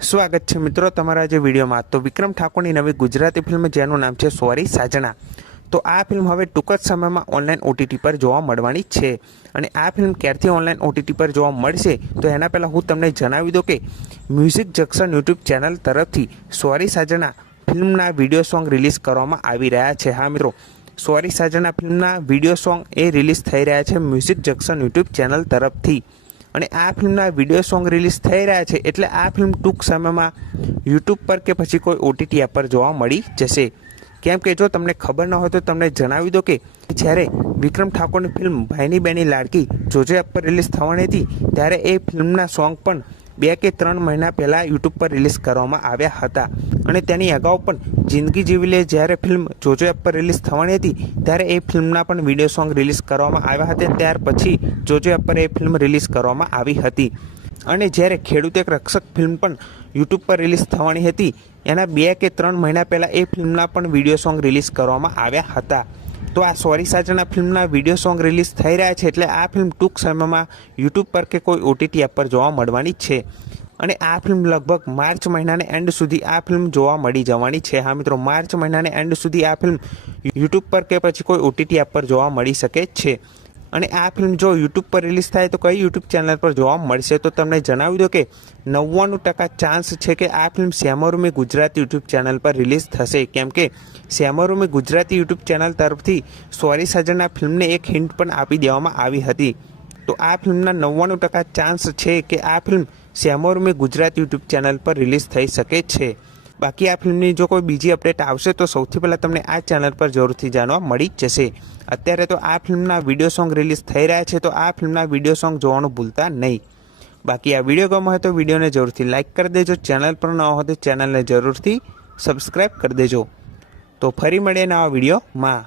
સ્વાગત છે મિત્રો તમારા જે વિડીયોમાં। તો વિક્રમ ઠાકોરની નવી ગુજરાતી ફિલ્મ જેનું નામ છે સોરી સાજણા। તો આ ફિલ્મ હવે ટૂંક જ સમયમાં ઓનલાઈન OTT પર જોવા મળવાની છે। અને આ ફિલ્મ ક્યારથી ઓનલાઈન OTT પર જોવા મળશે તો એના પહેલાં હું તમને જણાવી દઉં કે મ્યુઝિક જંકશન યુટ્યુબ ચેનલ તરફથી સોરી સાજણા ફિલ્મના વિડીયો સોંગ રિલીઝ કરવામાં આવી રહ્યા છે। હા મિત્રો, સોરી સાજણા ફિલ્મના વિડીયો સોંગ એ રિલીઝ થઈ રહ્યા છે મ્યુઝિક જંકશન યુટ્યુબ ચેનલ તરફથી। અને આ ફિલ્મના વિડીયો સોંગ રિલીઝ થઈ રહ્યા છે એટલે આ ફિલ્મ ટૂંક સમયમાં યુટ્યુબ પર કે પછી કોઈ OTT એપ પર જોવા મળી જશે। કેમ કે જો તમને ખબર ન હોય તો તમને જણાવી દો કે જ્યારે વિક્રમ ઠાકોરની ફિલ્મ ભાઈની બહેની લાડકી જોજો એપ પર રિલીઝ થવાની હતી ત્યારે એ ફિલ્મના સોંગ પણ 2 કે 3 મહિના પહેલાં યુટ્યુબ પર રિલીઝ કરવામાં આવ્યા હતા। અને તેની અગાઉ પણ જિંદગી જીવી લે જ્યારે ફિલ્મ જોજો એપ પર રિલીઝ થવાની હતી ત્યારે એ ફિલ્મના પણ વિડીયો સોંગ રિલીઝ કરવામાં આવ્યા હતા। ત્યાર પછી જોજો એપ પર એ ફિલ્મ રિલીઝ કરવામાં આવી હતી। અને જ્યારે ખેડૂત એક રક્ષક ફિલ્મ પણ યુટ્યુબ પર રિલીઝ થવાની હતી એના 2 કે 3 મહિના પહેલાં એ ફિલ્મના પણ વિડીયો સોંગ રિલીઝ કરવામાં આવ્યા હતા। તો આ સોરી સાજણા ફિલ્મના વિડીયો સોંગ રિલીઝ થઈ રહ્યા છે એટલે આ ફિલ્મ ટૂંક સમયમાં યુટ્યુબ પર કે કોઈ OTT એપ પર જોવા મળવાની છે। અને આ ફિલ્મ લગભગ માર્ચ મહિનાને એન્ડ સુધી આ ફિલ્મ જોવા મળી જવાની છે। હા મિત્રો, માર્ચ મહિનાને એન્ડ સુધી આ ફિલ્મ યુટ્યુબ પર કે પછી કોઈ OTT એપ પર જોવા મળી શકે છે। અને આ ફિલ્મ જો યુટ્યુબ પર રિલીઝ થાય તો કઈ યુટ્યુબ ચેનલ પર જોવા મળશે તો તમને જણાવી દો કે 99% ચાન્સ છે કે આ ફિલ્મ સેમોરૂમી ગુજરાતી યુટ્યુબ ચેનલ પર રિલીઝ થશે। કેમ કે સેમોરૂમી ગુજરાતી યુટ્યુબ ચેનલ તરફથી સોરી સાજણા ફિલ્મને એક હિન્ટ પણ આપી દેવામાં આવી હતી। તો આ ફિલ્મના 99% ચાન્સ છે કે આ ફિલ્મ સેમોરૂમી ગુજરાતી યુટ્યુબ ચેનલ પર રિલીઝ થઈ શકે છે। બાકી આ ફિલ્મની જો કોઈ બીજી અપડેટ આવશે તો સૌથી પહેલાં તમને આ ચેનલ પર જરૂરથી જાણવા મળી જશે। અત્યારે તો આ ફિલ્મના વિડીયો સોંગ રિલીઝ થઈ રહ્યા છે તો આ ફિલ્મના વિડીયો સોંગ જોવાનું ભૂલતા નહીં। બાકી આ વિડીયો ગમ્યો હોય તો વિડીયોને જરૂરથી લાઇક કરી દેજો, ચેનલ પર ન હોય તો ચેનલને જરૂરથી સબસ્ક્રાઈબ કરી દેજો। તો ફરી મળીએ નવા વિડીયોમાં।